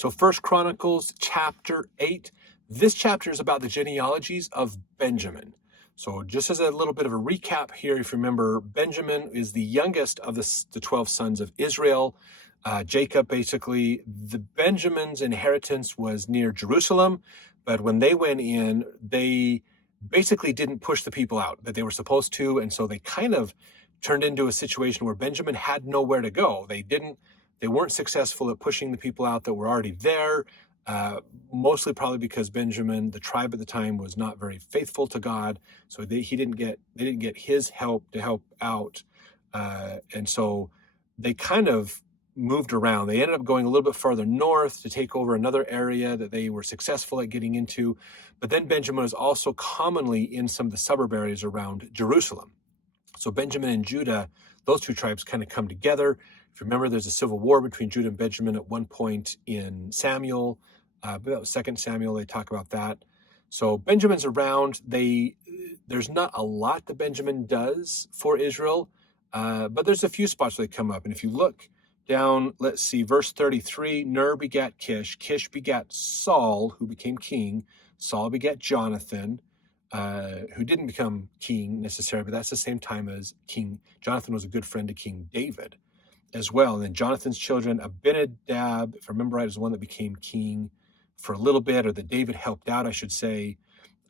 So 1 Chronicles chapter 8. This chapter is about the genealogies of Benjamin. So just as a little bit of a recap here, if you remember, Benjamin is the youngest of the 12 sons of Israel. Jacob, basically, the Benjamin's inheritance was near Jerusalem, but when they went in, they basically didn't push the people out that they were supposed to, and so they kind of turned into a situation where Benjamin had nowhere to go. They weren't successful at pushing the people out that were already there, mostly probably because Benjamin, the tribe at the time, was not very faithful to God, so they didn't get his help to help out, and so they kind of moved around. They ended up going a little bit farther north to take over another area that they were successful at getting into. But then Benjamin was also commonly in some of the suburb areas around Jerusalem. So Benjamin and Judah, those two tribes kind of come together. If you remember, there's a civil war between Judah and Benjamin at one point in Samuel. That was 2 Samuel, they talk about that. So Benjamin's around. There's not a lot that Benjamin does for Israel, but there's a few spots where they come up. And if you look down, let's see, verse 33, Ner begat Kish. Kish begat Saul, who became king. Saul begat Jonathan, who didn't become king necessarily, but that's the same time as King. Jonathan was a good friend to King David as well. And then Jonathan's children, Abinadab, if I remember right, is the one that became king for a little bit, or that David helped out, I should say.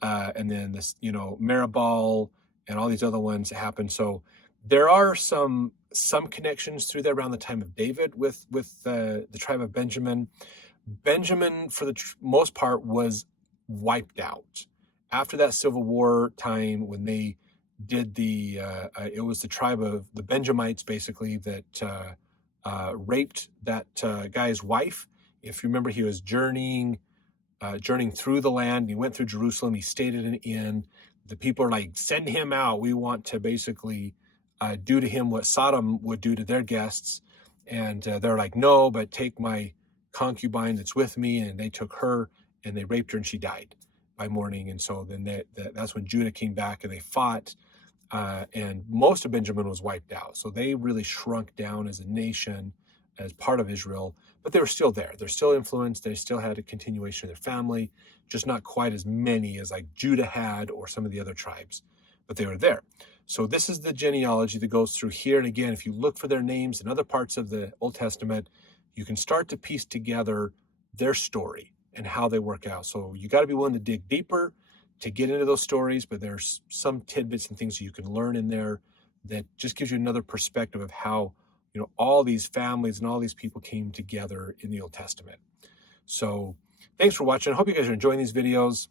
And then this, Maribal and all these other ones happened. So there are some connections through there around the time of David with the tribe of Benjamin. Benjamin, for the most part, was wiped out after that civil war time when they did it was the tribe of the Benjamites, basically, that raped that guy's wife. If you remember, he was journeying through the land. He went through Jerusalem. He stayed at an inn. The people are like, send him out. We want to basically do to him what Sodom would do to their guests. And they're like, no, but take my concubine that's with me. And they took her and they raped her and she died by morning. And so then that's when Judah came back and they fought. And most of Benjamin was wiped out. So they really shrunk down as a nation, as part of Israel, but they were still there. They're still influenced. They still had a continuation of their family, just not quite as many as like Judah had or some of the other tribes, but they were there. So this is the genealogy that goes through here. And again, if you look for their names in other parts of the Old Testament, you can start to piece together their story and how they work out. So you got to be willing to dig deeper to get into those stories, but there's some tidbits and things you can learn in there that just gives you another perspective of how all these families and all these people came together in the Old Testament. So thanks for watching. I hope you guys are enjoying these videos.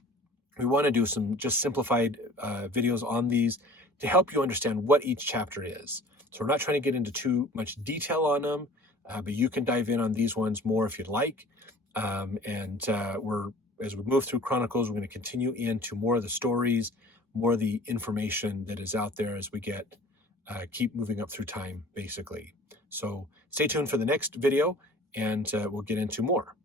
We want to do some just simplified videos on these to help you understand what each chapter is. So we're not trying to get into too much detail on them, but you can dive in on these ones more if you'd like. As we move through Chronicles, we're going to continue into more of the stories, more of the information that is out there as we keep moving up through time, basically. So stay tuned for the next video, and we'll get into more.